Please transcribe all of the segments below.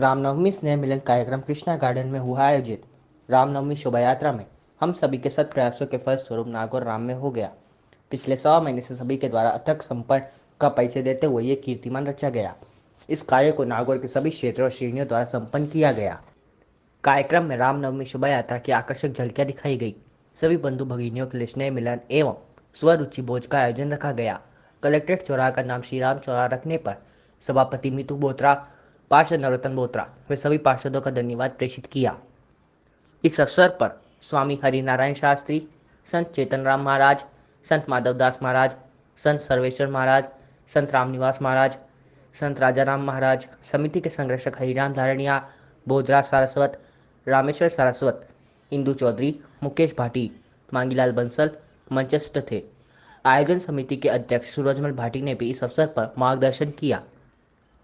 रामनवमी स्नेह मिलन कार्यक्रम कृष्णा गार्डन में हुआ आयोजित। रामनवमी शोभा यात्रा में हम सभी के सत प्रयासों के फलस्वरूप नागौर राम में हो गया। पिछले 100 महीने से सभी के द्वारा अथक समर्पण का परिचय देते हुए ये कीर्तिमान रचा गया। इस कार्य को नागौर के सभी क्षेत्रों और श्रेणियों द्वारा संपन्न किया गया। कार्यक्रम में रामनवमी शोभा यात्रा की आकर्षक झलकियां दिखाई गई। सभी बंधु भगिनियों के लिए स्नेह मिलन एवं स्वरुचि भोज का आयोजन रखा गया। कलेक्ट्रेट चौराहा का नाम श्री राम चौराहा रखने पर सभापति मीतू बोत्रा, पार्षद नरोत्तम बोत्रा वे सभी पार्षदों का धन्यवाद प्रेषित किया। इस अवसर पर स्वामी हरिनारायण शास्त्री, संत चेतन राम महाराज, संत माधवदास महाराज, संत सर्वेश्वर महाराज, संत रामनिवास महाराज, संत राजाराम महाराज, समिति के संरक्षक हरिराम धारणिया, भोजराज सारस्वत, रामेश्वर सारस्वत, इंदू चौधरी, मुकेश भाटी, मांगीलाल बंसल मंचस्थ थे। आयोजन समिति के अध्यक्ष सूरजमल भाटी ने भी इस अवसर पर मार्गदर्शन किया।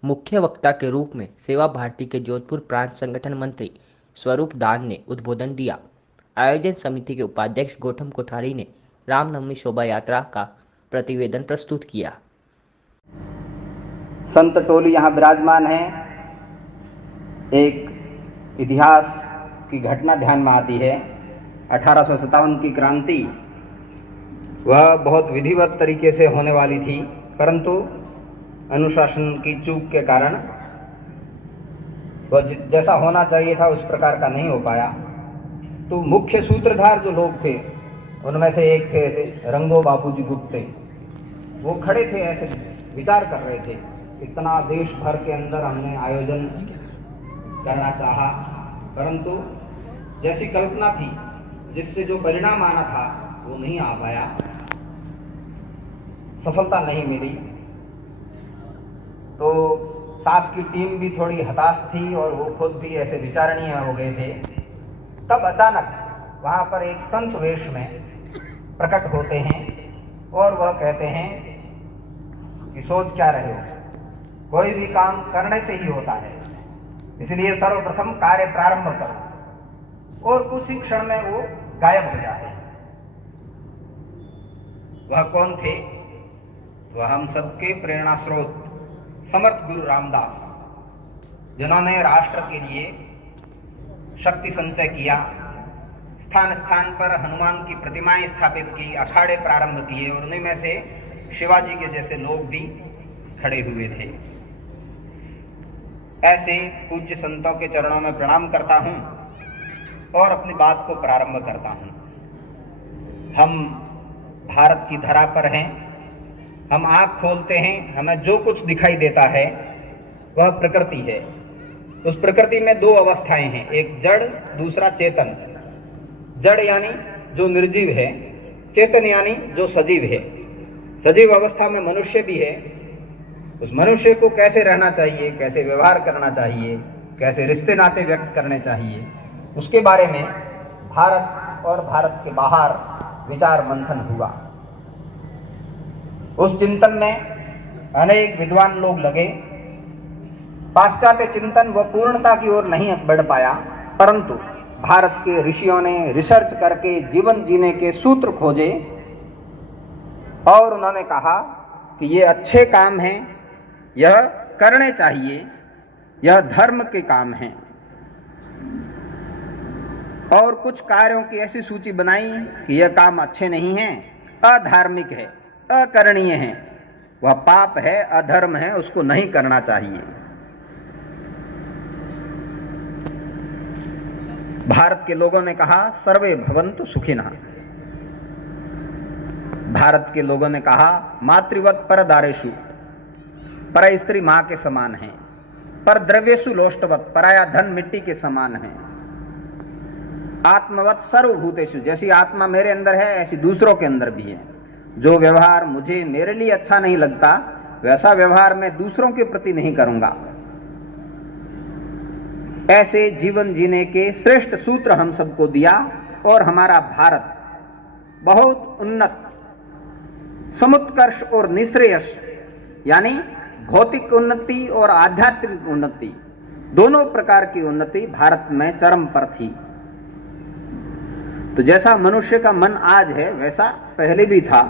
मुख्य वक्ता के रूप में सेवा भारती के जोधपुर प्रांत संगठन मंत्री स्वरूप दान ने उद्बोधन दिया। आयोजन समिति के उपाध्यक्ष गौतम कोठारी ने रामनवमी शोभा यात्रा का प्रतिवेदन प्रस्तुत किया। संत टोली यहाँ विराजमान है। एक इतिहास की घटना ध्यान में आती है। 1857 की क्रांति वह बहुत विधिवत तरीके से होने वाली थी, परंतु अनुशासन की चूक के कारण वह जैसा होना चाहिए था उस प्रकार का नहीं हो पाया। तो मुख्य सूत्रधार जो लोग थे उनमें से एक थे रंगो बापूजी गुप्ते। वो खड़े थे, ऐसे विचार कर रहे थे, इतना देश भर के अंदर हमने आयोजन करना चाहा, परंतु जैसी कल्पना थी, जिससे जो परिणाम आना था वो नहीं आ पाया, सफलता नहीं मिली। तो साथ की टीम भी थोड़ी हताश थी और वो खुद भी ऐसे विचारणीय हो गए थे। तब अचानक वहां पर एक संत वेश में प्रकट होते हैं और वह कहते हैं कि सोच क्या रहे हो, कोई भी काम करने से ही होता है, इसलिए सर्वप्रथम कार्य प्रारंभ करो। और कुछ ही क्षण में वो गायब हो जाते हैं। वह कौन थे? वह हम सबके प्रेरणा स्रोत समर्थ गुरु रामदास, जिन्होंने राष्ट्र के लिए शक्ति संचय किया, स्थान स्थान पर हनुमान की प्रतिमाएं स्थापित की, अखाड़े प्रारंभ किए और उन्हीं में से शिवाजी के जैसे लोग भी खड़े हुए थे। ऐसे पूज्य संतों के चरणों में प्रणाम करता हूं और अपनी बात को प्रारंभ करता हूं। हम भारत की धरा पर हैं। हम आंख खोलते हैं, हमें जो कुछ दिखाई देता है वह प्रकृति है। उस प्रकृति में दो अवस्थाएं हैं, एक जड़, दूसरा चेतन। जड़ यानी जो निर्जीव है, चेतन यानी जो सजीव है। सजीव अवस्था में मनुष्य भी है। उस मनुष्य को कैसे रहना चाहिए, कैसे व्यवहार करना चाहिए, कैसे रिश्ते नाते व्यक्त करने चाहिए, उसके बारे में भारत और भारत के बाहर विचार मंथन हुआ। उस चिंतन में अनेक विद्वान लोग लगे। पाश्चात्य चिंतन व पूर्णता की ओर नहीं बढ़ पाया, परंतु भारत के ऋषियों ने रिसर्च करके जीवन जीने के सूत्र खोजे और उन्होंने कहा कि ये अच्छे काम हैं, यह करने चाहिए, यह धर्म के काम हैं। और कुछ कार्यों की ऐसी सूची बनाई कि यह काम अच्छे नहीं हैं, अधार्मिक है, अकरणीय है, वह पाप है, अधर्म है, उसको नहीं करना चाहिए। भारत के लोगों ने कहा सर्वे भवन्तु सुखिनः। भारत के लोगों ने कहा मातृवत परदारेषु, पर स्त्री मां के समान है, पर द्रव्येषु लोष्टवत, पराया धन मिट्टी के समान है, आत्मवत सर्वभूतेषु, जैसी आत्मा मेरे अंदर है ऐसी दूसरों के अंदर भी है। जो व्यवहार मुझे मेरे लिए अच्छा नहीं लगता वैसा व्यवहार मैं दूसरों के प्रति नहीं करूंगा। ऐसे जीवन जीने के श्रेष्ठ सूत्र हम सबको दिया और हमारा भारत बहुत उन्नत, समुत्कर्ष और निश्रेयस यानी भौतिक उन्नति और आध्यात्मिक उन्नति, दोनों प्रकार की उन्नति भारत में चरम पर थी। तो जैसा मनुष्य का मन आज है वैसा पहले भी था।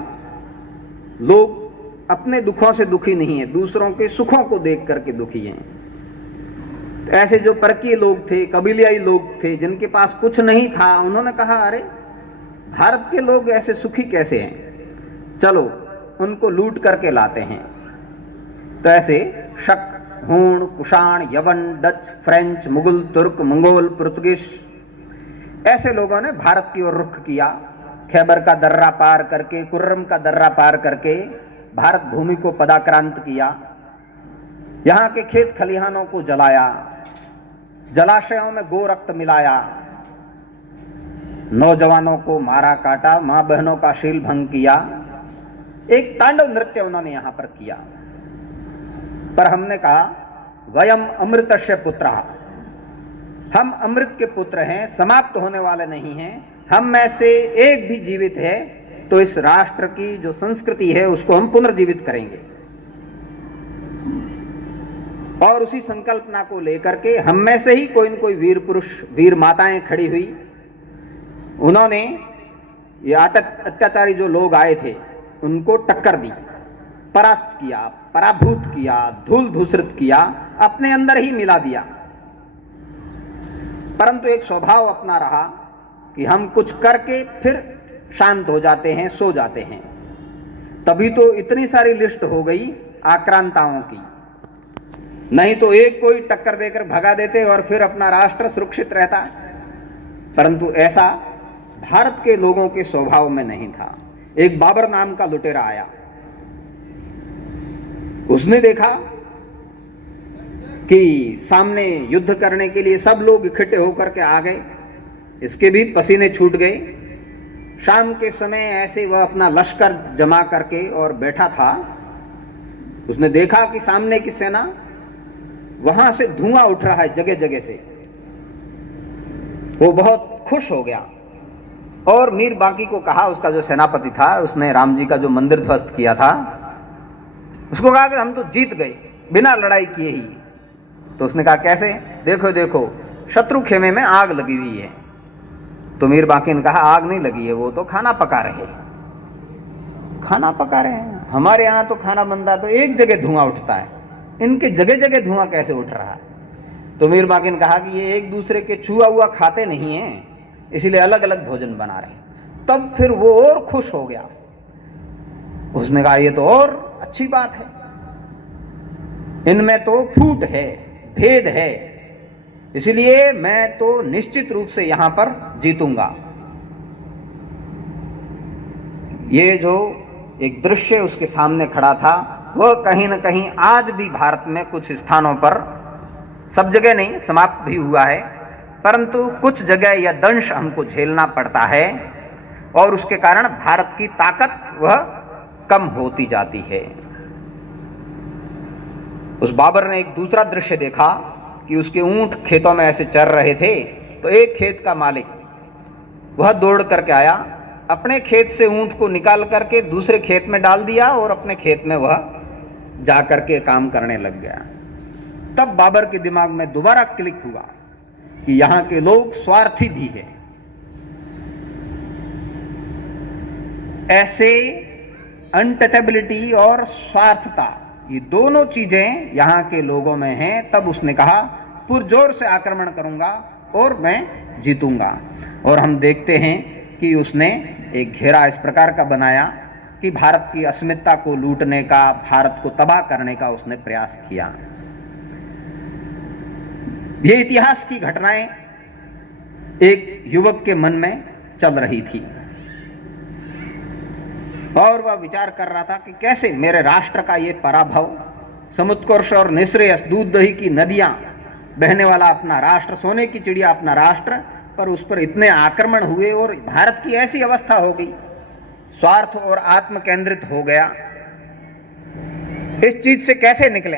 लोग अपने दुखों से दुखी नहीं है, दूसरों के सुखों को देख करके दुखी हैं। तो ऐसे जो परकीय लोग थे, कबीलियाई लोग थे, जिनके पास कुछ नहीं था, उन्होंने कहा अरे भारत के लोग ऐसे सुखी कैसे हैं, चलो उनको लूट करके लाते हैं। तो ऐसे शक, हूण, कुषाण, यवन, डच, फ्रेंच, मुगल, तुर्क, मंगोल, पुर्तगीज, ऐसे लोगों ने भारत की ओर रुख किया। खैबर का दर्रा पार करके, कुर्रम का दर्रा पार करके भारत भूमि को पदाक्रांत किया। यहां के खेत खलिहानों को जलाया, जलाशयों में गो रक्त मिलाया, नौजवानों को मारा काटा, मां बहनों का शील भंग किया। एक तांडव नृत्य उन्होंने यहां पर किया। पर हमने कहा वयम अमृतस्य पुत्रः, हम अमृत के पुत्र हैं, समाप्त होने वाले नहीं हैं। हम में से एक भी जीवित है तो इस राष्ट्र की जो संस्कृति है उसको हम पुनर्जीवित करेंगे। और उसी संकल्पना को लेकर के हम में से ही कोई न कोई वीर पुरुष, वीर माताएं खड़ी हुई। उन्होंने ये अत्याचारी जो लोग आए थे उनको टक्कर दी, परास्त किया, पराभूत किया, धूल धूसरित किया, अपने अंदर ही मिला दिया। परंतु एक स्वभाव अपना रहा कि हम कुछ करके फिर शांत हो जाते हैं, सो जाते हैं। तभी तो इतनी सारी लिस्ट हो गई आक्रांताओं की। नहीं तो एक कोई टक्कर देकर भगा देते और फिर अपना राष्ट्र सुरक्षित रहता। परंतु ऐसा भारत के लोगों के स्वभाव में नहीं था। एक बाबर नाम का लुटेरा आया, उसने देखा कि सामने युद्ध करने के लिए सब लोग इकट्ठे होकर के आ गए, इसके भी पसीने छूट गए। शाम के समय ऐसे वह अपना लश्कर जमा करके और बैठा था। उसने देखा कि सामने की सेना, वहां से धुआं उठ रहा है जगह जगह से। वो बहुत खुश हो गया और मीर बाकी को कहा, उसका जो सेनापति था, उसने राम जी का जो मंदिर ध्वस्त किया था, उसको कहा कि हम तो जीत गए बिना लड़ाई किए ही। तो उसने कहा कैसे? देखो देखो शत्रु खेमे में आग लगी हुई है। तो मीर बाकी ने कहा आग नहीं लगी है, वो तो खाना पका रहे हैं। खाना पका रहे हैं? हमारे यहां तो खाना बनता है तो एक जगह धुआं उठता है, इनके जगह जगह धुआं कैसे उठ रहा है? तो मीर बाकी ने कहा कि ये एक दूसरे के छुआ हुआ खाते नहीं है, इसीलिए अलग अलग भोजन बना रहे हैं। तब फिर वो और खुश हो गया। उसने कहा ये तो और अच्छी बात है, इनमें तो फूट है, भेद है, इसलिए मैं तो निश्चित रूप से यहां पर जीतूंगा। ये जो एक दृश्य उसके सामने खड़ा था, वह कहीं न कहीं आज भी भारत में कुछ स्थानों पर, सब जगह नहीं, समाप्त भी हुआ है, परंतु कुछ जगह यह दंश हमको झेलना पड़ता है और उसके कारण भारत की ताकत वह कम होती जाती है। उस बाबर ने एक दूसरा दृश्य देखा कि उसके ऊंट खेतों में ऐसे चर रहे थे। तो एक खेत का मालिक वह दौड़ करके आया, अपने खेत से ऊंट को निकाल करके दूसरे खेत में डाल दिया और अपने खेत में वह जाकर के काम करने लग गया। तब बाबर के दिमाग में दोबारा क्लिक हुआ कि यहां के लोग स्वार्थी भी हैं। ऐसे अनटचेबिलिटी और स्वार्थता, ये दोनों चीजें यहां के लोगों में हैं। तब उसने कहा पुरजोर से आक्रमण करूंगा और मैं जीतूंगा। और हम देखते हैं कि उसने एक घेरा इस प्रकार का बनाया कि भारत की अस्मिता को लूटने का, भारत को तबाह करने का उसने प्रयास किया। ये इतिहास की घटनाएं एक युवक के मन में चल रही थी और वह विचार कर रहा था कि कैसे मेरे राष्ट्र का ये पराभव, समुत्कर्ष और निःश्रेयस, दूध दही की नदियां बहने वाला अपना राष्ट्र, सोने की चिड़िया अपना राष्ट्र, पर उस पर इतने आक्रमण हुए और भारत की ऐसी अवस्था हो गई, स्वार्थ और आत्म केंद्रित हो गया। इस चीज से कैसे निकले?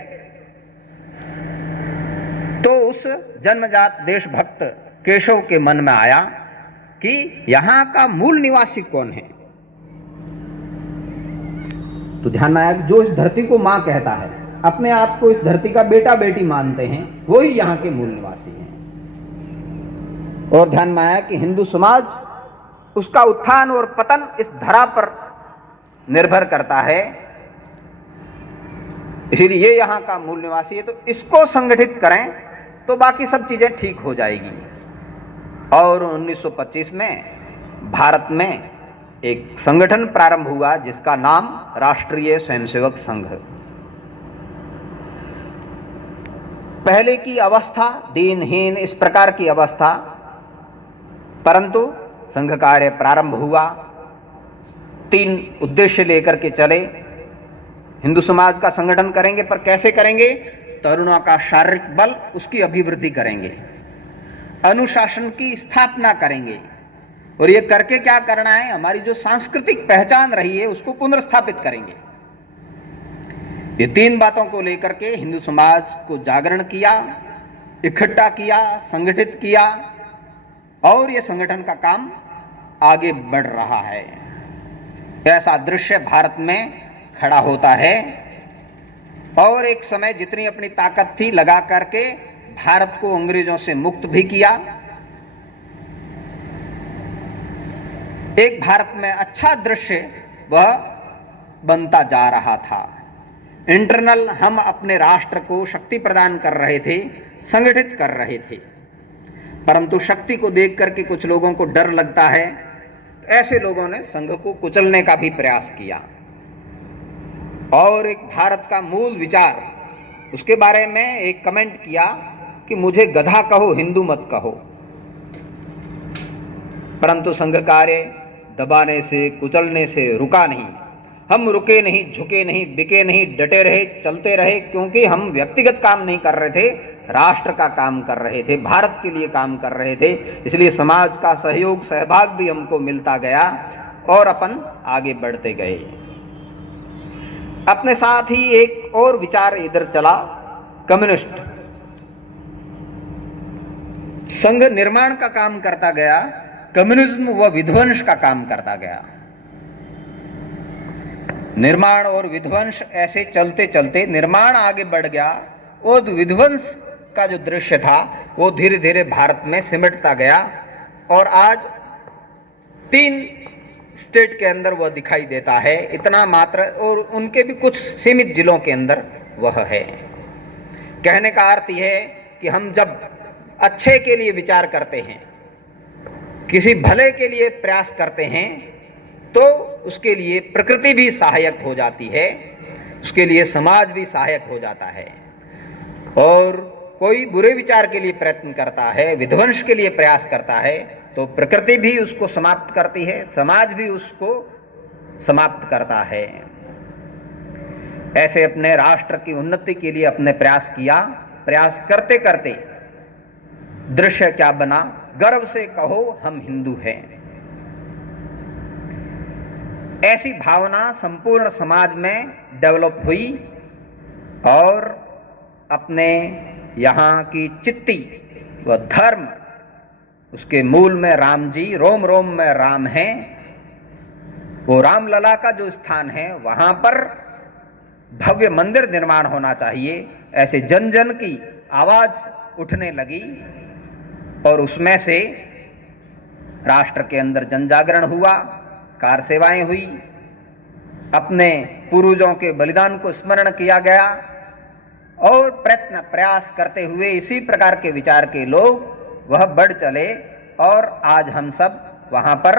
तो उस जन्मजात देशभक्त केशव के मन में आया कि यहां का मूल निवासी कौन है। तो ध्यान में आया कि जो इस धरती को मां कहता है, अपने आप को इस धरती का बेटा बेटी मानते हैं, वो ही यहां के मूल निवासी हैं। और ध्यान में आया कि हिंदू समाज, उसका उत्थान और पतन इस धरा पर निर्भर करता है, इसीलिए ये यहां का मूल निवासी है। तो इसको संगठित करें तो बाकी सब चीजें ठीक हो जाएगी। और 1925 में भारत में एक संगठन प्रारंभ हुआ जिसका नाम राष्ट्रीय स्वयंसेवक संघ। पहले की अवस्था दीनहीन इस प्रकार की अवस्था, परंतु संघ कार्य प्रारंभ हुआ। 3 उद्देश्य लेकर के चले। हिंदू समाज का संगठन करेंगे, पर कैसे करेंगे? तरुणों का शारीरिक बल, उसकी अभिवृद्धि करेंगे, अनुशासन की स्थापना करेंगे, और ये करके क्या करना है? हमारी जो सांस्कृतिक पहचान रही है उसको पुनर्स्थापित करेंगे। ये 3 बातों को लेकर के हिंदू समाज को जागरण किया, इकट्ठा किया, संगठित किया, और ये संगठन का काम आगे बढ़ रहा है। ऐसा दृश्य भारत में खड़ा होता है। और एक समय जितनी अपनी ताकत थी लगा करके भारत को अंग्रेजों से मुक्त भी किया। एक भारत में अच्छा दृश्य वह बनता जा रहा था। इंटरनल हम अपने राष्ट्र को शक्ति प्रदान कर रहे थे, संगठित कर रहे थे, परंतु शक्ति को देख करके कुछ लोगों को डर लगता है। ऐसे लोगों ने संघ को कुचलने का भी प्रयास किया। और एक भारत का मूल विचार, उसके बारे में एक कमेंट किया कि मुझे गधा कहो, हिंदू मत कहो। परंतु संघ कार्य दबाने से, कुचलने से रुका नहीं। हम रुके नहीं, झुके नहीं, बिके नहीं, डटे रहे, चलते रहे, क्योंकि हम व्यक्तिगत काम नहीं कर रहे थे, राष्ट्र का काम कर रहे थे, भारत के लिए काम कर रहे थे। इसलिए समाज का सहयोग, सहभाग भी हमको मिलता गया और अपन आगे बढ़ते गए। अपने साथ ही एक और विचार इधर चला, कम्युनिस्ट। संघ निर्माण का काम करता गया, कम्युनिज्म व विध्वंस का काम करता गया। निर्माण और विध्वंस ऐसे चलते चलते निर्माण आगे बढ़ गया और विध्वंस का जो दृश्य था वो धीरे धीरे भारत में सिमटता गया। और आज 3 स्टेट के अंदर वह दिखाई देता है, इतना मात्र, और उनके भी कुछ सीमित जिलों के अंदर वह है। कहने का अर्थ यह है कि हम जब अच्छे के लिए विचार करते हैं, किसी भले के लिए प्रयास करते हैं, तो उसके लिए प्रकृति भी सहायक हो जाती है, उसके लिए समाज भी सहायक हो जाता है। और कोई बुरे विचार के लिए प्रयत्न करता है, विध्वंस के लिए प्रयास करता है, तो प्रकृति भी उसको समाप्त करती है, समाज भी उसको समाप्त करता है। ऐसे अपने राष्ट्र की उन्नति के लिए अपने प्रयास किया। प्रयास करते करते दृश्य क्या बना? गर्व से कहो हम हिंदू हैं। ऐसी भावना संपूर्ण समाज में डेवलप हुई और अपने यहाँ की चित्ती व धर्म, उसके मूल में राम जी, रोम रोम में राम हैं, वो रामलला का जो स्थान है वहां पर भव्य मंदिर निर्माण होना चाहिए। ऐसे जन जन की आवाज उठने लगी और उसमें से राष्ट्र के अंदर जन जागरण हुआ, कार सेवाएं हुई, अपने पूर्वजों के बलिदान को स्मरण किया गया और प्रयत्न प्रयास करते हुए इसी प्रकार के विचार के लोग वह बढ़ चले। और आज हम सब वहां पर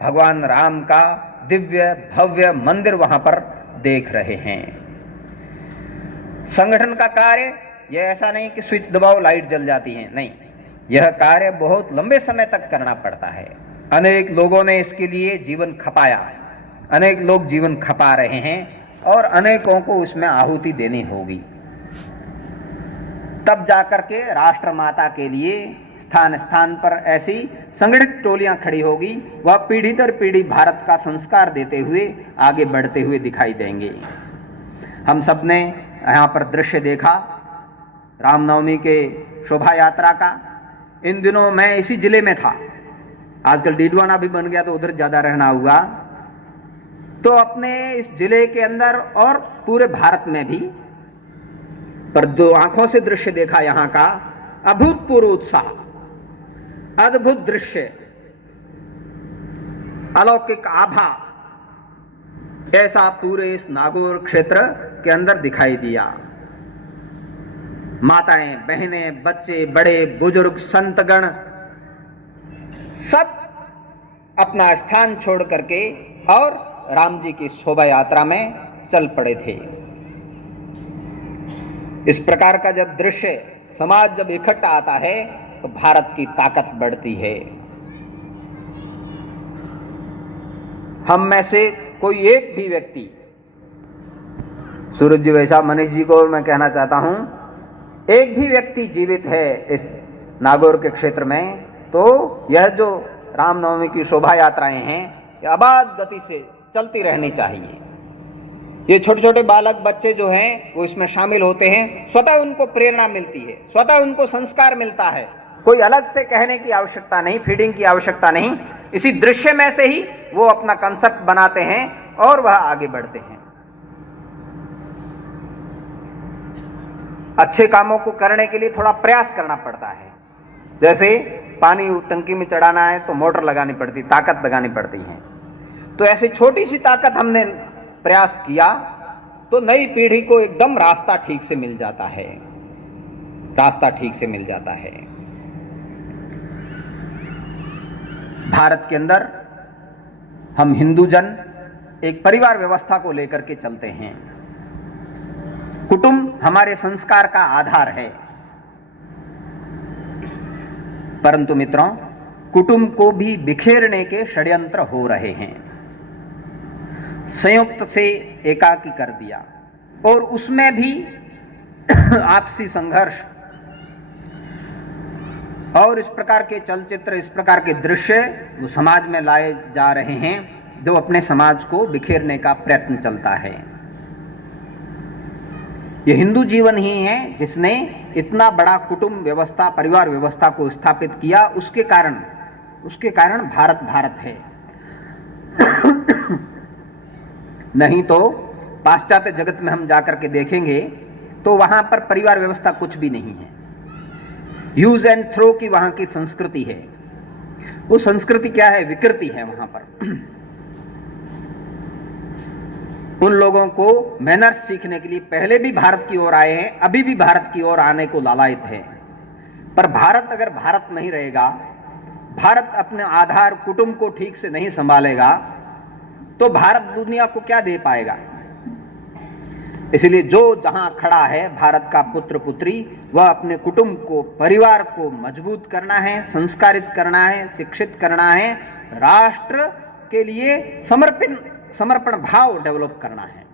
भगवान राम का दिव्य भव्य मंदिर वहां पर देख रहे हैं। संगठन का कार्य यह ऐसा नहीं कि स्विच दबाओ लाइट जल जाती है, नहीं, यह कार्य बहुत लंबे समय तक करना पड़ता है। अनेक लोगों ने इसके लिए जीवन खपाया, अनेक लोग जीवन खपा रहे हैं और अनेकों को इसमें आहुति देनी होगी, तब जाकर के राष्ट्र माता के लिए स्थान स्थान पर ऐसी संगठित टोलियां खड़ी होगी। वह पीढ़ी दर पीढ़ी भारत का संस्कार देते हुए आगे बढ़ते हुए दिखाई देंगे। हम सब ने यहाँ पर दृश्य देखा रामनवमी के शोभा यात्रा का। इन दिनों मैं इसी जिले में था, आजकल डीडवाना भी बन गया तो उधर ज्यादा रहना हुआ। तो अपने इस जिले के अंदर और पूरे भारत में भी, पर दो आंखों से दृश्य देखा यहाँ का, अभूतपूर्व उत्साह, अद्भुत दृश्य, अलौकिक आभा ऐसा पूरे इस नागौर क्षेत्र के अंदर दिखाई दिया। माताएं, बहनें, बच्चे, बड़े बुजुर्ग, संतगण सब अपना स्थान छोड़ करके और राम जी की शोभा यात्रा में चल पड़े थे। इस प्रकार का जब दृश्य समाज जब इकट्ठा आता है तो भारत की ताकत बढ़ती है। हम में से कोई एक भी व्यक्ति, सूरज जी वैसा मनीष जी को मैं कहना चाहता हूं, एक भी व्यक्ति जीवित है इस नागौर के क्षेत्र में, तो यह जो रामनवमी की शोभा यात्राएं हैं ये अबाध गति से चलती रहनी चाहिए। ये छोटे छोटे बालक बच्चे जो हैं वो इसमें शामिल होते हैं, स्वतः उनको प्रेरणा मिलती है, स्वतः उनको संस्कार मिलता है। कोई अलग से कहने की आवश्यकता नहीं, फीडिंग की आवश्यकता नहीं, इसी दृश्य में से ही वो अपना कंसेप्ट बनाते हैं और वह आगे बढ़ते हैं। अच्छे कामों को करने के लिए थोड़ा प्रयास करना पड़ता है। जैसे पानी टंकी में चढ़ाना है तो मोटर लगानी पड़ती, ताकत लगानी पड़ती है। तो ऐसी छोटी सी ताकत हमने प्रयास किया तो नई पीढ़ी को एकदम रास्ता ठीक से मिल जाता है, रास्ता ठीक से मिल जाता है। भारत के अंदर हम हिंदू जन एक परिवार व्यवस्था को लेकर के चलते हैं। कुटुंब हमारे संस्कार का आधार है। परंतु मित्रों, कुटुंब को भी बिखेरने के षड्यंत्र हो रहे हैं। संयुक्त से एकाकी कर दिया और उसमें भी आपसी संघर्ष और इस प्रकार के चलचित्र, इस प्रकार के दृश्य वो समाज में लाए जा रहे हैं जो अपने समाज को बिखेरने का प्रयत्न चलता है। ये हिंदू जीवन ही है जिसने इतना बड़ा कुटुंब व्यवस्था, परिवार व्यवस्था को स्थापित किया। उसके कारण भारत भारत है। नहीं तो पाश्चात्य जगत में हम जाकर के देखेंगे तो वहां पर परिवार व्यवस्था कुछ भी नहीं है। यूज एंड थ्रो की वहां की संस्कृति है। वो संस्कृति क्या है? विकृति है वहां पर। उन लोगों को मैनर्स सीखने के लिए पहले भी भारत की ओर आए हैं, अभी भी भारत की ओर आने को लालायित है। पर भारत अगर भारत नहीं रहेगा, भारत अपने आधार कुटुंब को ठीक से नहीं संभालेगा तो भारत दुनिया को क्या दे पाएगा? इसलिए जो जहां खड़ा है भारत का पुत्र पुत्री, वह अपने कुटुंब को, परिवार को मजबूत करना है, संस्कारित करना है, शिक्षित करना है, राष्ट्र के लिए समर्पण भाव डेवलप करना है।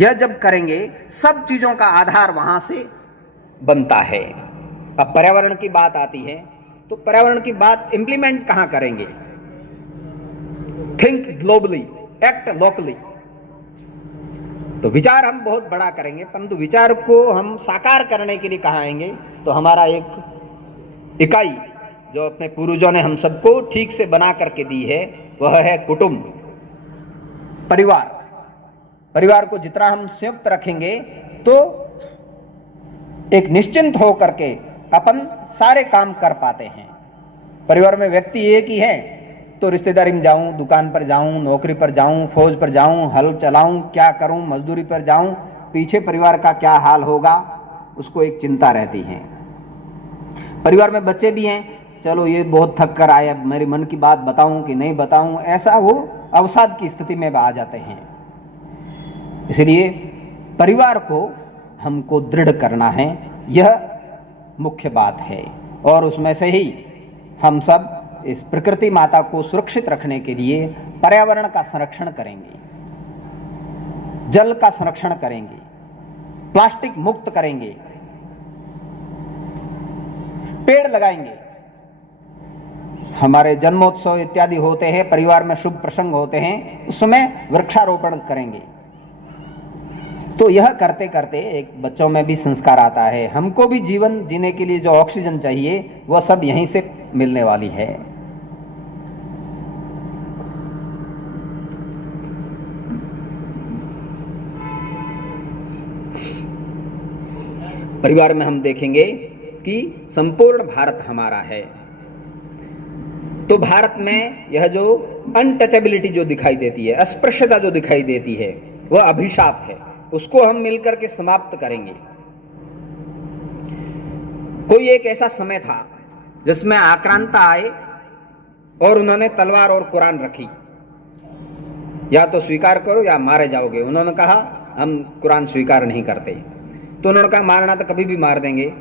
यह जब करेंगे सब चीजों का आधार वहां से बनता है। अब पर्यावरण की बात आती है तो पर्यावरण की बात इंप्लीमेंट कहां करेंगे? Think globally, act locally. तो विचार हम बहुत बड़ा करेंगे, परंतु विचार को हम साकार करने के लिए कहां आएंगे? तो हमारा एक इकाई जो अपने पूर्वजों ने हम सबको ठीक से बना करके दी है वह है कुटुंब, परिवार। परिवार को जितना हम संयुक्त रखेंगे तो एक निश्चिंत हो करके अपन सारे काम कर पाते हैं। परिवार में व्यक्ति एक ही है तो रिश्तेदारी में जाऊं, दुकान पर जाऊं, नौकरी पर जाऊं, फौज पर जाऊं, हल चलाऊं, क्या करूं, मजदूरी पर जाऊं, पीछे परिवार का क्या हाल होगा, उसको एक चिंता रहती है। परिवार में बच्चे भी हैं, चलो ये बहुत थक कर आए, अब मेरे मन की बात बताऊं कि नहीं बताऊं, ऐसा वो अवसाद की स्थिति में आ जाते हैं। इसलिए परिवार को हमको दृढ़ करना है, यह मुख्य बात है। और उसमें से ही हम सब इस प्रकृति माता को सुरक्षित रखने के लिए पर्यावरण का संरक्षण करेंगे, जल का संरक्षण करेंगे, प्लास्टिक मुक्त करेंगे, पेड़ लगाएंगे। हमारे जन्मोत्सव इत्यादि होते हैं, परिवार में शुभ प्रसंग होते हैं, उस समय वृक्षारोपण करेंगे। तो यह करते करते एक बच्चों में भी संस्कार आता है। हमको भी जीवन जीने के लिए जो ऑक्सीजन चाहिए वह सब यहीं से मिलने वाली है। परिवार में हम देखेंगे कि संपूर्ण भारत हमारा है। तो भारत में यह जो अनटचेबिलिटी जो दिखाई देती है, अस्पृश्यता जो दिखाई देती है, वह अभिशाप है। उसको हम मिलकर के समाप्त करेंगे। कोई एक ऐसा समय था जिसमें आक्रांता आए और उन्होंने तलवार और कुरान रखी, या तो स्वीकार करो या मारे जाओगे। उन्होंने कहा हम कुरान स्वीकार नहीं करते। तो उन्होंने कहा मारना तो कभी भी मार देंगे,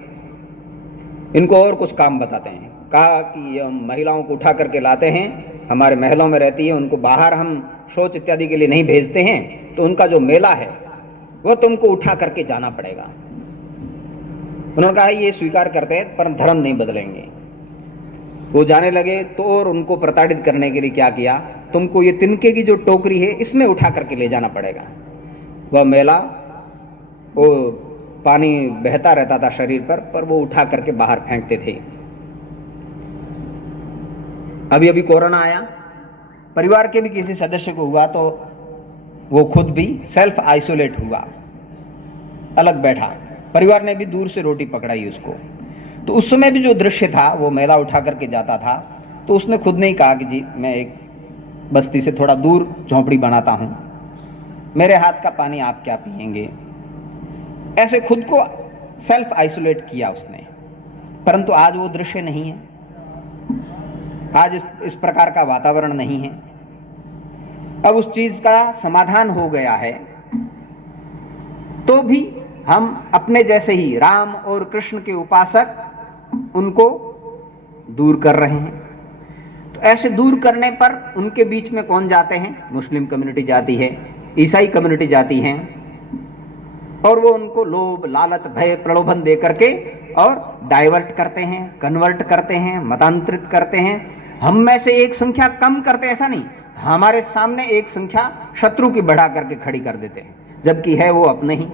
इनको और कुछ काम बताते हैं। कहा कि हम महिलाओं को उठा करके लाते हैं, हमारे महलों में रहती है, उनको बाहर हम शौच इत्यादि के लिए नहीं भेजते हैं, तो उनका जो मेला है वो तुमको उठा करके जाना पड़ेगा। उन्होंने कहा ये स्वीकार करते हैं पर धर्म नहीं बदलेंगे। वो जाने लगे तो और उनको प्रताड़ित करने के लिए क्या किया, तुमको ये तिनके की जो टोकरी है इसमें उठा करके ले जाना पड़ेगा। वह मेला, वो पानी बहता रहता था शरीर पर वो उठा करके बाहर फेंकते थे। अभी अभी कोरोना आया, परिवार के भी किसी सदस्य को हुआ तो वो खुद भी सेल्फ आइसोलेट हुआ, अलग बैठा। परिवार ने भी दूर से रोटी पकड़ाई उसको। तो उस समय भी जो दृश्य था, वो मेला उठा करके जाता था, तो उसने खुद ने ही कहा कि जी मैं एक बस्ती से थोड़ा दूर झोंपड़ी बनाता हूं, मेरे हाथ का पानी आप क्या पिएंगे। ऐसे खुद को सेल्फ आइसोलेट किया उसने। परंतु आज वो दृश्य नहीं है, आज इस प्रकार का वातावरण नहीं है। अब उस चीज का समाधान हो गया है, तो भी हम अपने जैसे ही राम और कृष्ण के उपासक उनको दूर कर रहे हैं। तो ऐसे दूर करने पर उनके बीच में कौन जाते हैं? मुस्लिम कम्युनिटी जाती है, ईसाई कम्युनिटी जाती हैं, और वो उनको लोभ, लालच, भय, प्रलोभन दे करके और डाइवर्ट करते हैं, कन्वर्ट करते हैं, मतांतरित करते हैं। हम में से एक संख्या कम करते, ऐसा नहीं, हमारे सामने एक संख्या शत्रु की बढ़ा करके खड़ी कर देते हैं, जबकि है वो अपने ही।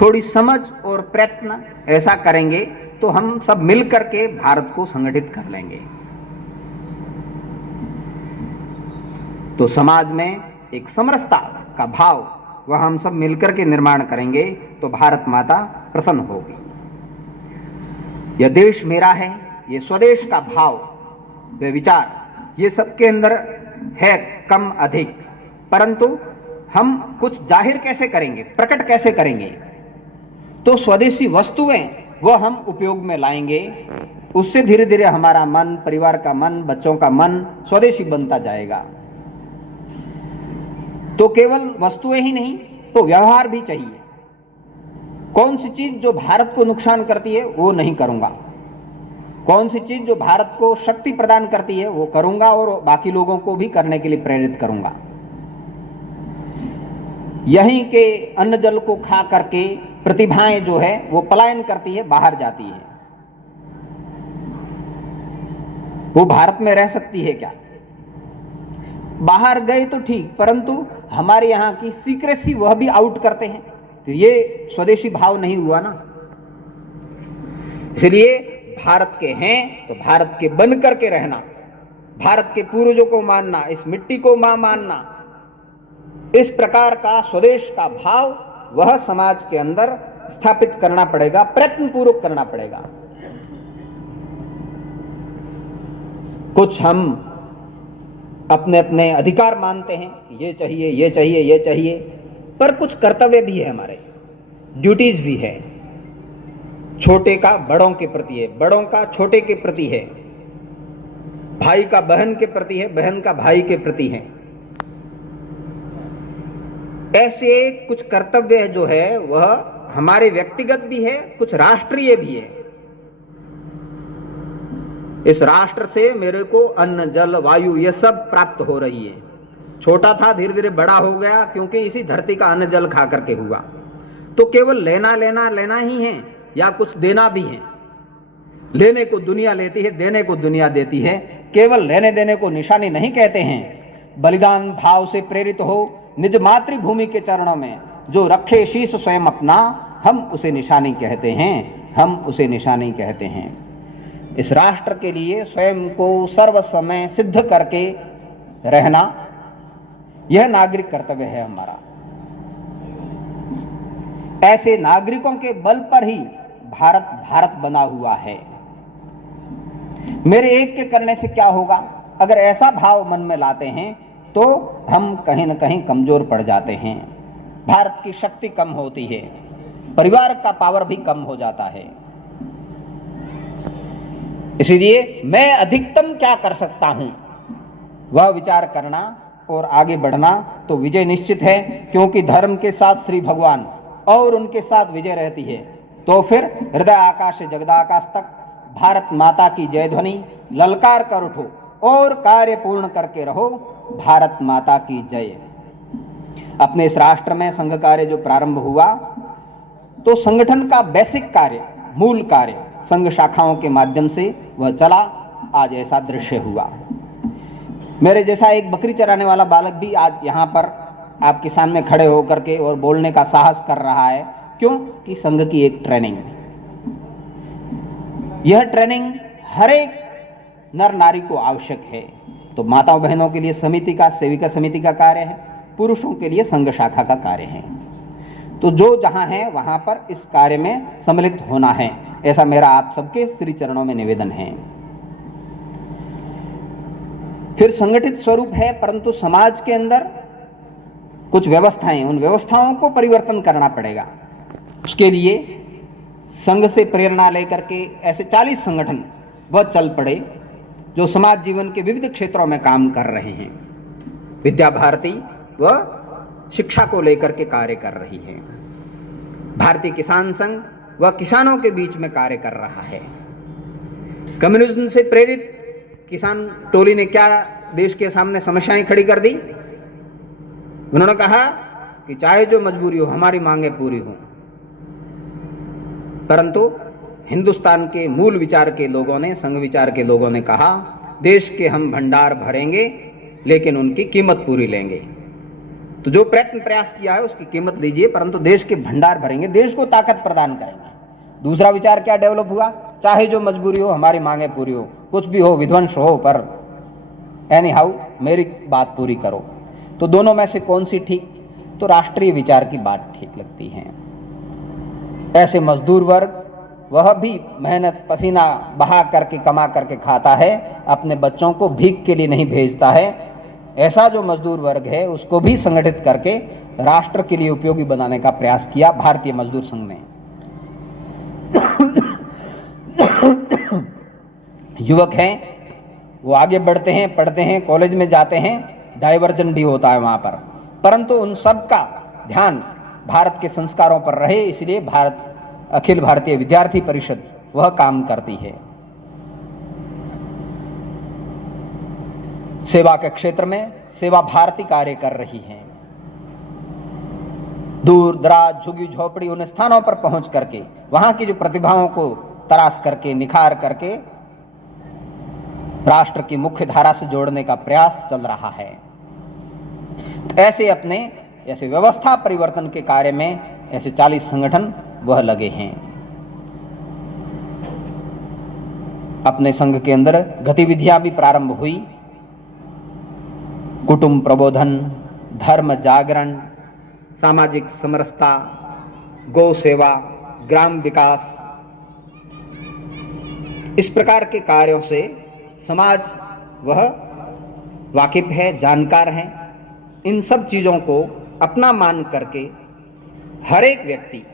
थोड़ी समझ और प्रयत्न ऐसा करेंगे तो हम सब मिल करके भारत को संगठित कर लेंगे। तो समाज में एक समरसता का भाव वह हम सब मिलकर के निर्माण करेंगे तो भारत माता प्रसन्न होगी। यह देश मेरा है, ये स्वदेश का भाव, वे विचार, ये सबके अंदर है कम अधिक। परंतु हम कुछ जाहिर कैसे करेंगे, प्रकट कैसे करेंगे? तो स्वदेशी वस्तुएं वो हम उपयोग में लाएंगे। उससे धीरे धीरे हमारा मन, परिवार का मन, बच्चों का मन स्वदेशी बनता जाएगा। तो केवल वस्तुएं ही नहीं, तो व्यवहार भी चाहिए। कौन सी चीज जो भारत को नुकसान करती है वो नहीं करूंगा, कौन सी चीज जो भारत को शक्ति प्रदान करती है वो करूंगा, और बाकी लोगों को भी करने के लिए प्रेरित करूंगा। यहीं के अन्न जल को खा करके प्रतिभाएं जो है वो पलायन करती है, बाहर जाती है। वो भारत में रह सकती है क्या? बाहर गए तो ठीक, परंतु हमारे यहां की सीक्रेसी वह भी आउट करते हैं, तो ये स्वदेशी भाव नहीं हुआ ना। इसलिए भारत के हैं तो भारत के बन करके रहना, भारत के पूर्वजों को मानना, इस मिट्टी को मां मानना, इस प्रकार का स्वदेश का भाव वह समाज के अंदर स्थापित करना पड़ेगा, प्रयत्न पूर्वक करना पड़ेगा। कुछ हम अपने अपने अधिकार मानते हैं, ये चाहिए, ये चाहिए, ये चाहिए, पर कुछ कर्तव्य भी है, हमारे ड्यूटीज भी है। छोटे का बड़ों के प्रति है, बड़ों का छोटे के प्रति है, भाई का बहन के प्रति है, बहन का भाई के प्रति है। ऐसे कुछ कर्तव्य जो है वह हमारे व्यक्तिगत भी है, कुछ राष्ट्रीय भी है। इस राष्ट्र से मेरे को अन्न, जल, वायु ये सब प्राप्त हो रही है। छोटा था, धीरे धीरे बड़ा हो गया, क्योंकि इसी धरती का अन्न जल खा करके हुआ। तो केवल लेना लेना लेना ही है या कुछ देना भी है? लेने को दुनिया लेती है, देने को दुनिया देती है। केवल लेने देने को निशानी नहीं कहते हैं। बलिदान भाव से प्रेरित हो निज मातृभूमि के चरणों में जो रखे शीश स्वयं अपना, हम उसे निशानी कहते हैं, हम उसे निशानी कहते हैं। इस राष्ट्र के लिए स्वयं को सर्व समय सिद्ध करके रहना, यह नागरिक कर्तव्य है हमारा। ऐसे नागरिकों के बल पर ही भारत भारत बना हुआ है। मेरे एक के करने से क्या होगा? अगर ऐसा भाव मन में लाते हैं तो हम कहीं न कहीं कमजोर पड़ जाते हैं। भारत की शक्ति कम होती है, परिवार का पावर भी कम हो जाता है। इसलिए मैं अधिकतम क्या कर सकता हूं, वह विचार करना और आगे बढ़ना तो विजय निश्चित है, क्योंकि धर्म के साथ श्री भगवान और उनके साथ विजय रहती है। तो फिर हृदय आकाश से जगदाकाश तक भारत माता की जय ध्वनि ललकार कर उठो और कार्य पूर्ण करके रहो, भारत माता की जय। अपने इस राष्ट्र में संघ कार्य जो प्रारंभ हुआ, तो संगठन का बेसिक कार्य, मूल कार्य संघ शाखाओं के माध्यम से वह चला। आज ऐसा दृश्य हुआ। मेरे जैसा एक बकरी चराने वाला बालक भी आज यहाँ पर आपके सामने खड़े होकर के और बोलने का साहस कर रहा है। क्यों? कि संघ की एक ट्रेनिंग, यह ट्रेनिंग हर एक नर नारी को आवश्यक है। तो माताओं बहनों के लिए समिति का, सेविका समिति का कार्य है, पुरुषों के लिए संघ शाखा का कार्य है। तो जो जहां है वहां पर इस कार्य में सम्मिलित होना है, ऐसा मेरा आप सबके श्री चरणों में निवेदन है। फिर संगठित स्वरूप है, परंतु समाज के अंदर कुछ व्यवस्थाएं, उन व्यवस्थाओं को परिवर्तन करना पड़ेगा। उसके लिए संघ से प्रेरणा लेकर के ऐसे 40 संगठन वह चल पड़े जो समाज जीवन के विविध क्षेत्रों में काम कर रहे हैं। विद्या भारती वह शिक्षा को लेकर के कार्य कर रही है। भारतीय किसान संघ वह किसानों के बीच में कार्य कर रहा है। कम्युनिज्म से प्रेरित किसान टोली ने क्या देश के सामने समस्याएं खड़ी कर दी? उन्होंने कहा कि चाहे जो मजबूरी हो, हमारी मांगे पूरी हो। परंतु हिंदुस्तान के मूल विचार के लोगों ने, संघ विचार के लोगों ने कहा, देश के हम भंडार भरेंगे लेकिन उनकी कीमत पूरी लेंगे। तो जो प्रयत्न प्रयास किया है उसकी कीमत लीजिए, परंतु देश के भंडार भरेंगे, देश को ताकत प्रदान करेंगे। दूसरा विचार क्या डेवलप हुआ? चाहे जो मजबूरी हो, हमारी मांगे पूरी हो, कुछ भी हो, विध्वंस हो, पर एनी हाउ मेरी बात पूरी करो। तो दोनों में से कौन सी ठीक? तो राष्ट्रीय विचार की बात ठीक लगती है। ऐसे मजदूर वर्ग, वह भी मेहनत पसीना बहा करके कमा करके खाता है, अपने बच्चों को भीख के लिए नहीं भेजता है। ऐसा जो मजदूर वर्ग है उसको भी संगठित करके राष्ट्र के लिए उपयोगी बनाने का प्रयास किया भारतीय मजदूर संघ ने। युवक हैं, वो आगे बढ़ते हैं, पढ़ते हैं, कॉलेज में जाते हैं, डाइवर्जन भी होता है वहां पर, परंतु उन सब का ध्यान भारत के संस्कारों पर रहे, इसलिए भारत अखिल भारतीय विद्यार्थी परिषद वह काम करती है। सेवा के क्षेत्र में सेवा भारती कार्य कर रही है। दूर दराज, झुगी झोपड़ी, उन स्थानों पर पहुंच करके वहां की जो प्रतिभाओं को तराश करके, निखार करके राष्ट्र की मुख्य धारा से जोड़ने का प्रयास चल रहा है। ऐसे व्यवस्था परिवर्तन के कार्य में ऐसे 40 संगठन वह लगे हैं। अपने संघ के अंदर गतिविधियां भी प्रारंभ हुई। कुटुंब प्रबोधन, धर्म जागरण, सामाजिक समरसता, गौ सेवा, ग्राम विकास, इस प्रकार के कार्यों से समाज वह वाकिफ है, जानकार है। इन सब चीजों को अपना मान करके हर एक व्यक्ति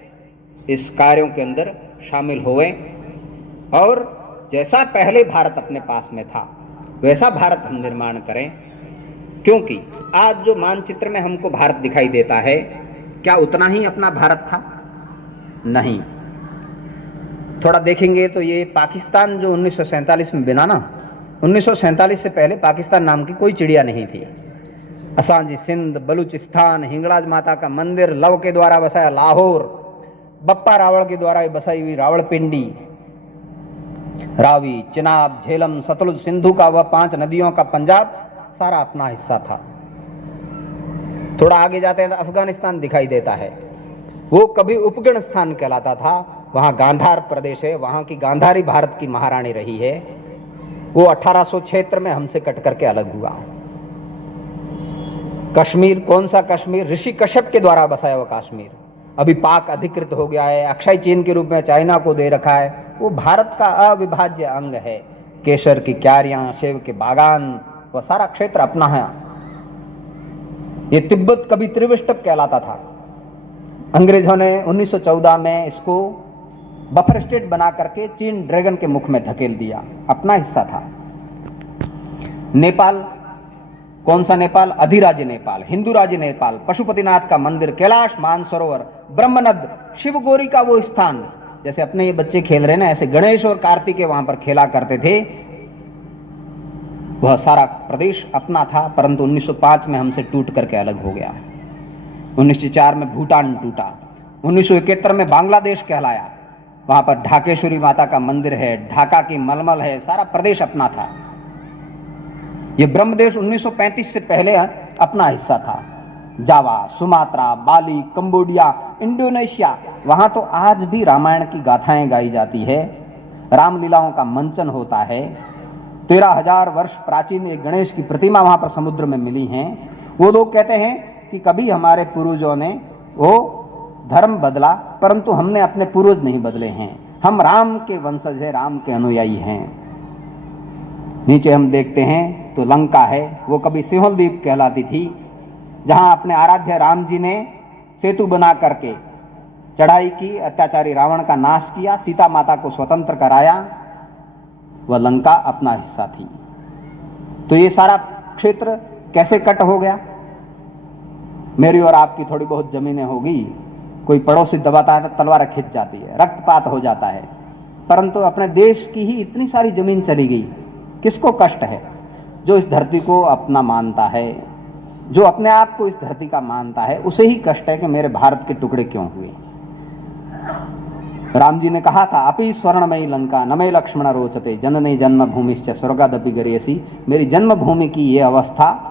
इस कार्यों के अंदर शामिल होए और जैसा पहले भारत अपने पास में था वैसा भारत हम निर्माण करें। क्योंकि आज जो मानचित्र में हमको भारत दिखाई देता है, क्या उतना ही अपना भारत था? नहीं। थोड़ा देखेंगे तो ये पाकिस्तान जो 1947 में बना ना, 1947 से पहले पाकिस्तान नाम की कोई चिड़िया नहीं थी। असांजी सिंध, बलूचिस्तान, हिंगलाज माता का मंदिर, लव के द्वारा बसाया लाहौर, बप्पा रावल के द्वारा बसाई हुई रावलपिंडी, रावी, चिनाब, झेलम, सतलुज, सिंधु का वह 5 नदियों का पंजाब सारा अपना हिस्सा था। थोड़ा आगे जाते हैं तो अफगानिस्तान दिखाई देता है, वो कभी उपगण स्थान कहलाता था। वहां गांधार प्रदेश है, वहां की गांधारी भारत की महारानी रही है। वो 1876 में हमसे कट करके अलग हुआ। कश्मीर, कौन सा कश्मीर? ऋषि कश्यप के द्वारा बसाया हुआ कश्मीर अभी पाक अधिकृत हो गया है, अक्षय चीन के रूप में चाइना को दे रखा है। वो भारत का अविभाज्य अंग है। केसर की क्यारियां, सेब के बागान, वह सारा क्षेत्र अपना है। ये तिब्बत कभी त्रिविष्टप कहलाता था, अंग्रेजों ने 1914 में इसको बफर स्टेट बना करके चीन ड्रैगन के मुख में धकेल दिया, अपना हिस्सा था। नेपाल, कौन सा नेपाल? अधिराज्य नेपाल, हिंदू राज्य नेपाल, पशुपतिनाथ का मंदिर, कैलाश मानसरोवर, ब्रह्मनद, शिव गौरी का वो स्थान, जैसे अपने ये बच्चे खेल रहे ना, ऐसे गणेश और कार्तिकेय वहां पर खेला करते थे। वह सारा प्रदेश अपना था, परंतु 1905 में हमसे टूट करके अलग हो गया। 1904 में भूटान टूटा, 1971 में बांग्लादेश कहलाया। वहां पर ढाकेश्वरी माता का मंदिर है, ढाका की मलमल है, सारा प्रदेश अपना था। ये ब्रह्मदेश 1935 से पहले अपना हिस्सा था। जावा, सुमात्रा, बाली, कंबोडिया, इंडोनेशिया, वहां तो आज भी रामायण की गाथाएं गाई जाती है, रामलीलाओं का मंचन होता है। 13,000 वर्ष प्राचीन एक गणेश की प्रतिमा वहां पर समुद्र में मिली है। वो लोग कहते हैं कि कभी हमारे पूर्वजों ने वो धर्म बदला, परंतु हमने अपने पूर्वज नहीं बदले हैं। हम राम के वंशज हैं, राम के अनुयायी हैं। नीचे हम देखते हैं तो लंका है, वो कभी सिंहल द्वीप कहलाती थी, जहां अपने आराध्य राम जी ने सेतु बना करके चढ़ाई की, अत्याचारी रावण का नाश किया, सीता माता को स्वतंत्र कराया। वह लंका अपना हिस्सा थी। तो ये सारा क्षेत्र कैसे कट हो गया? मेरी और आपकी थोड़ी बहुत जमीनें होगी, कोई पड़ोसी दबाता है तो तलवार खिंच जाती है, रक्तपात हो जाता है, परंतु अपने देश की ही इतनी सारी जमीन चली गई। किसको कष्ट है? जो इस धरती को अपना मानता है, जो अपने आप को इस धरती का मानता है, उसे ही कष्ट है कि मेरे भारत के टुकड़े क्यों हुए। राम जी ने कहा था, अपि स्वर्णमयी लंका नमे लक्ष्मण रोचते जननी जन्म भूमिश्च स्वर्गादपि गरीयसी। मेरी जन्मभूमि की ये अवस्था,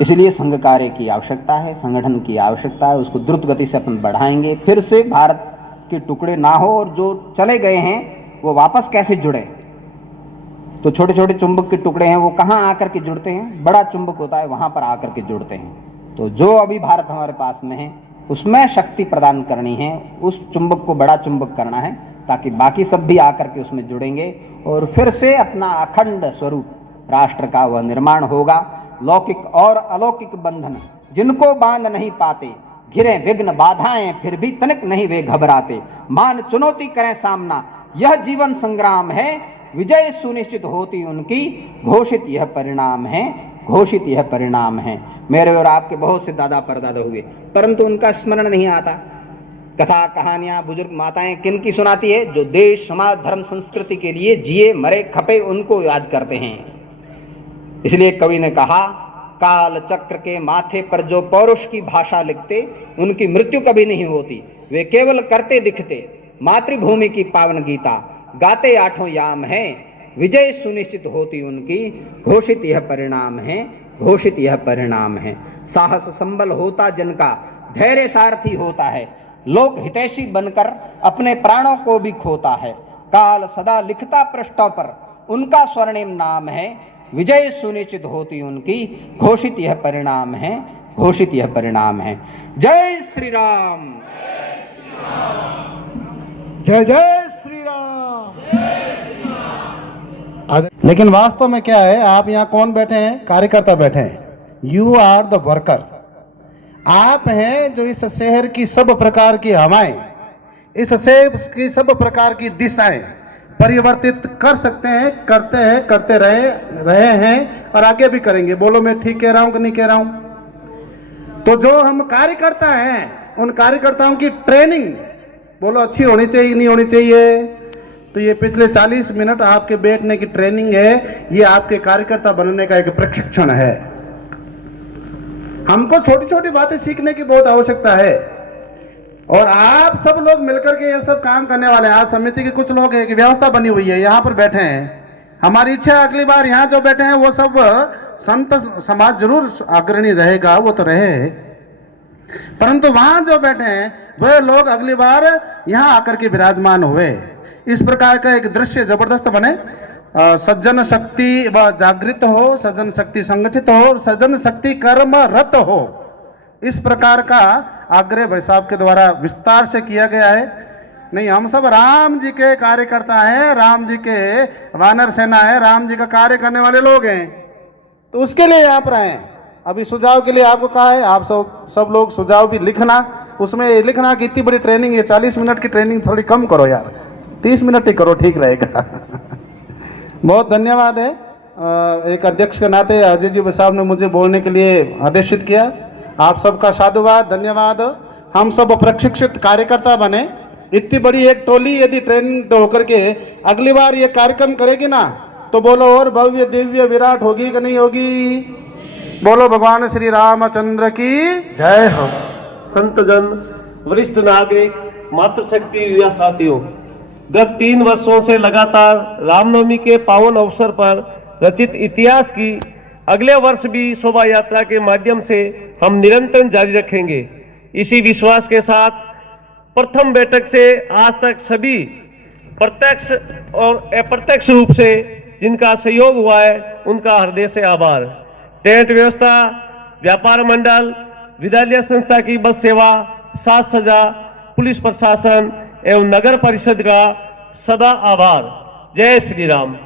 इसलिए संघ कार्य की आवश्यकता है, संगठन की आवश्यकता है। उसको द्रुत गति से अपन बढ़ाएंगे, फिर से भारत के टुकड़े ना हो, और जो चले गए हैं वो वापस कैसे जुड़े। तो छोटे छोटे चुंबक के टुकड़े हैं, वो कहाँ आकर के जुड़ते हैं? बड़ा चुंबक होता है, वहां पर आकर के जुड़ते हैं। तो जो अभी भारत हमारे पास में है, उसमें शक्ति प्रदान करनी है, उस चुंबक को बड़ा चुंबक करना है, ताकि बाकी सब भी आकर के उसमें जुड़ेंगे और फिर से अपना अखंड स्वरूप राष्ट्र का वह निर्माण होगा। लौकिक और अलौकिक बंधन जिनको बांध नहीं पाते, घिरे विघ्न बाधाएं फिर भी तनिक नहीं वे घबराते, मान चुनौती करें सामना, यह जीवन संग्राम है, विजय सुनिश्चित होती उनकी, घोषित यह परिणाम है, घोषित यह परिणाम है। मेरे और आपके बहुत से दादा परदादा हुए, परंतु उनका स्मरण नहीं आता। कथा कहानियां बुजुर्ग माताएं किन की सुनाती है? जो देश समाज धर्म संस्कृति के लिए जिए मरे खपे, उनको याद करते हैं। इसलिए कवि ने कहा, काल चक्र के माथे पर जो पौरुष की भाषा लिखते, उनकी मृत्यु कभी नहीं होती, वे केवल करते दिखते, मातृभूमि की पावन गीता गाते आठों याम है, विजय सुनिश्चित होती उनकी, घोषित यह परिणाम है, घोषित यह परिणाम है। साहस संबल होता जिनका, धैर्य सारथी होता है, लोक हितैषी बनकर अपने प्राणों को भी खोता है, काल सदा लिखता पृष्ठों पर उनका स्वर्णिम नाम है, विजय सुनिश्चित होती उनकी, घोषित यह परिणाम है, घोषित यह परिणाम है। जय श्री राम, जय जय श्री राम। लेकिन वास्तव में क्या है, आप यहाँ कौन बैठे हैं? कार्यकर्ता बैठे हैं। You are the worker. आप हैं जो इस शहर की सब प्रकार की हवाएं, इस शहर की सब प्रकार की दिशाएं परिवर्तित कर सकते हैं, करते हैं, करते रहे हैं और आगे भी करेंगे। बोलो मैं ठीक कह रहा हूं कि नहीं कह रहा हूं? तो जो हम कार्यकर्ता हैं, उन कार्यकर्ताओं की ट्रेनिंग बोलो अच्छी होनी चाहिए, नहीं होनी चाहिए? तो ये पिछले 40 मिनट आपके बैठने की ट्रेनिंग है, ये आपके कार्यकर्ता बनने का एक प्रशिक्षण है। हमको छोटी छोटी बातें सीखने की बहुत आवश्यकता है, और आप सब लोग मिलकर के ये सब काम करने वाले हैं। आज समिति के कुछ लोग हैं कि व्यवस्था बनी हुई है, यहाँ पर बैठे हैं। हमारी इच्छा अगली बार यहाँ जो बैठे हैं वो सब संत समाज जरूर अग्रणी रहेगा, वो तो रहे, परंतु वहां जो बैठे हैं वह लोग अगली बार यहाँ आकर के विराजमान हुए। इस प्रकार का एक दृश्य जबरदस्त बने, सज्जन शक्ति व जागृत हो, सज्जन शक्ति संगठित हो, सज्जन शक्ति कर्मरत हो। इस प्रकार का आग्रह भाई साहब के द्वारा विस्तार से किया गया है। नहीं, हम सब राम जी के कार्यकर्ता हैं, राम जी के वानर सेना है, राम जी का कार्य करने वाले लोग हैं, तो उसके लिए यहाँ पर आए। अभी सुझाव के लिए आपको कहा है, आप सब लोग सुझाव भी लिखना, उसमें लिखना कि इतनी बड़ी ट्रेनिंग है, 40 मिनट की ट्रेनिंग थोड़ी कम करो यार, 30 मिनट ही करो, ठीक रहेगा। बहुत धन्यवाद है। एक अध्यक्ष के नाते अजय जी साहब ने मुझे बोलने के लिए आदेशित किया। आप सबका साधुवाद, धन्यवाद। हम सब प्रशिक्षित कार्यकर्ता बने। इतनी बड़ी एक टोली यदि ट्रेनिंग होकर के अगली बार ये कार्यक्रम करेगी ना, तो बोलो और भव्य दिव्य विराट होगी कि नहीं होगी? बोलो भगवान श्री रामचंद्र की जय हो। संतजन, वरिष्ठ नागरिक, मातृशक्ति युवा साथियों, गत 3 वर्षों से लगातार रामनवमी के पावन अवसर पर रचित इतिहास की अगले वर्ष भी शोभा यात्रा के माध्यम से हम निरंतर जारी रखेंगे। इसी विश्वास के साथ प्रथम बैठक से आज तक सभी प्रत्यक्ष और अप्रत्यक्ष रूप से जिनका सहयोग हुआ है, उनका हृदय से आभार। टेंट व्यवस्था, व्यापार मंडल, विद्यालय संस्था की बस सेवा, साज सज्जा, पुलिस प्रशासन एवं नगर परिषद का सदा आभार। जय श्री राम।